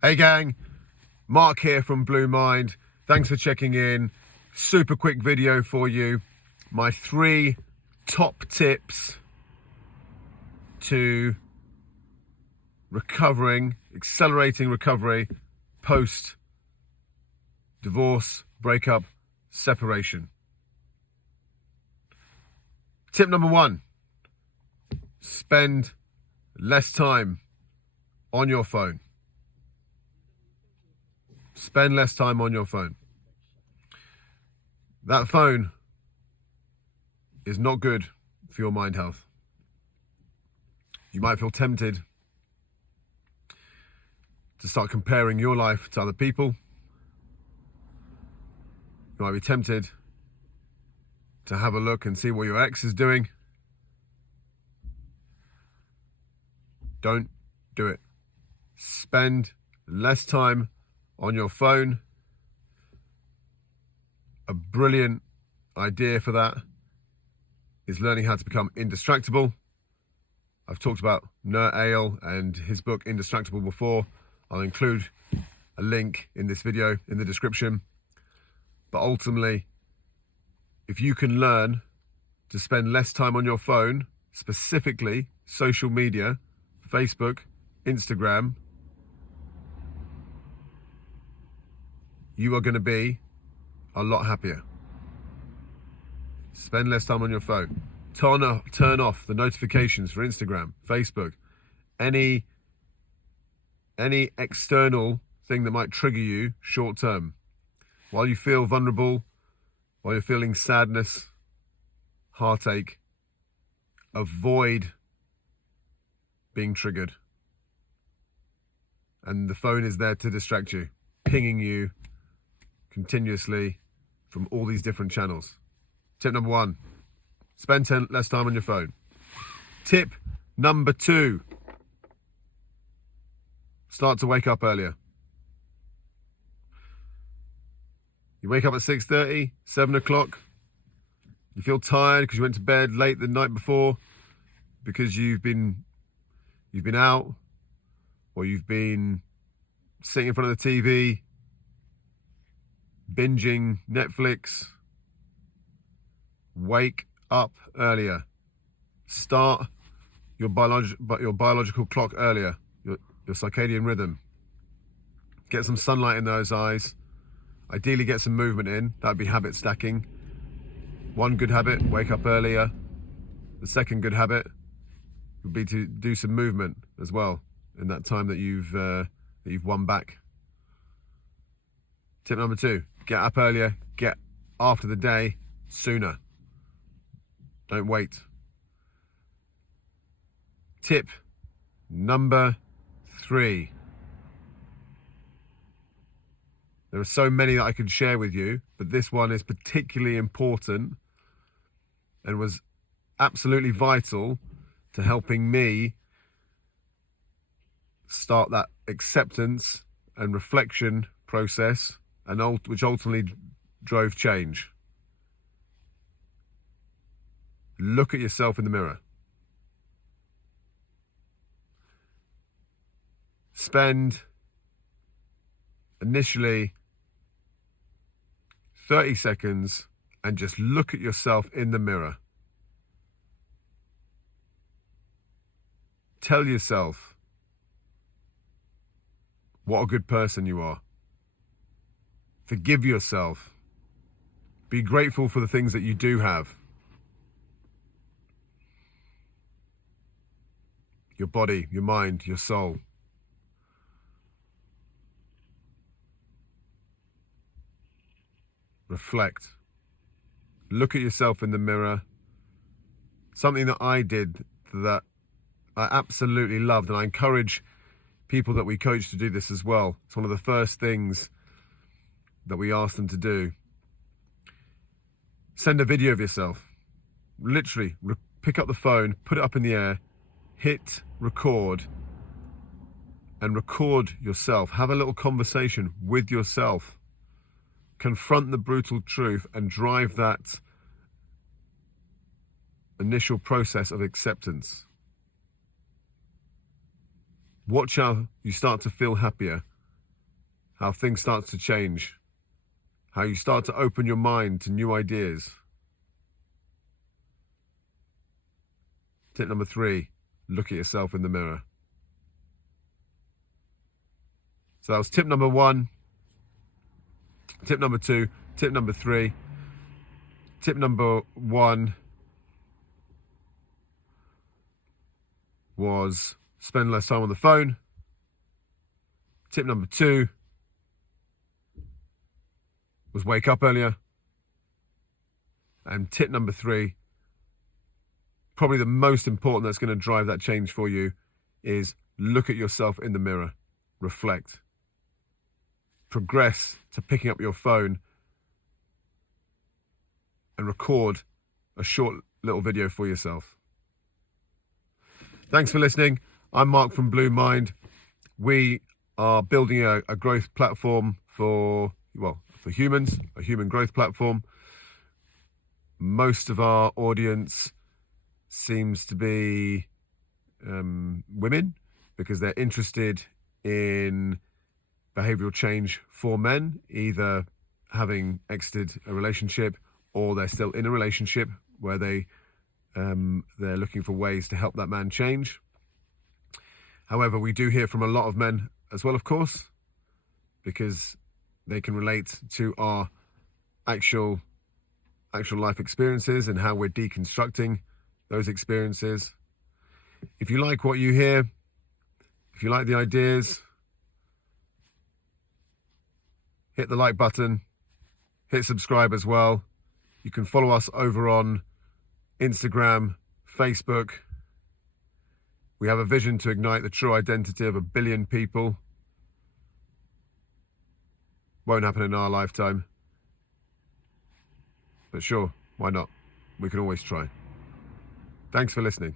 Hey gang, Mark here from Blue Mind. Thanks for checking in. Super quick video for you. My 3 top tips to accelerating recovery post divorce, breakup, separation. Tip number 1, spend less time on your phone. Spend less time on your phone. That phone is not good for your mind health. You might feel tempted to start comparing your life to other people. You might be tempted to have a look and see what your ex is doing. Don't do it. Spend less time on your phone. A brilliant idea for that is learning how to become indistractable. I've talked about Nir Eyal and his book Indistractable before. I'll include a link in this video in the description. But ultimately, if you can learn to spend less time on your phone, specifically social media, Facebook, Instagram, you are going to be a lot happier. Spend less time on your phone. Turn off the notifications for Instagram, Facebook, any external thing that might trigger you short term. While you feel vulnerable, while you're feeling sadness, heartache, avoid being triggered. And the phone is there to distract you, pinging you continuously from all these different channels. Tip number 1, spend less time on your phone. Tip number 2, start to wake up earlier. You wake up at 6:30, 7 o'clock. You feel tired because you went to bed late the night before, because you've been out, or you've been sitting in front of the TV, binging Netflix. Wake up earlier. Start your biological clock earlier, your circadian rhythm. Get some sunlight in those eyes. Ideally get some movement in. That would be habit stacking. One good habit, wake up earlier. The second good habit would be to do some movement as well in that time that you've won back. Tip number 2, get up earlier, get after the day sooner. Don't wait. Tip number 3. There are so many that I could share with you, but this one is particularly important and was absolutely vital to helping me start that acceptance and reflection process, and which ultimately drove change. Look at yourself in the mirror. Spend initially 30 seconds and just look at yourself in the mirror. Tell yourself what a good person you are. Forgive yourself. Be grateful for the things that you do have. Your body, your mind, your soul. Reflect. Look at yourself in the mirror. Something that I did that I absolutely loved, and I encourage people that we coach to do this as well. It's one of the first things that we ask them to do. Send a video of yourself. Literally, pick up the phone, put it up in the air, hit record, and record yourself. Have a little conversation with yourself. Confront the brutal truth and drive that initial process of acceptance. Watch how you start to feel happier how things start to change, how you start to open your mind to new ideas. Tip number 3, look at yourself in the mirror. So that was tip number 1, tip number 2, tip number 3. Tip number 1 was spend less time on the phone. Tip number 2 was wake up earlier. And tip number 3, probably the most important that's going to drive that change for you, is look at yourself in the mirror, reflect, progress to picking up your phone and record a short little video for yourself. Thanks for listening. I'm Mark from Blue Mind. We are building a growth platform for humans, a human growth platform. Most of our audience seems to be women, because they're interested in behavioral change for men, either having exited a relationship or they're still in a relationship where they're looking for ways to help that man change. However, we do hear from a lot of men as well, of course, because they can relate to our actual life experiences and how we're deconstructing those experiences. If you like what you hear, if you like the ideas, hit the like button, hit subscribe as well. You can follow us over on Instagram, Facebook. We have a vision to ignite the true identity of 1 billion people. Won't happen in our lifetime. But sure, why not? We can always try. Thanks for listening.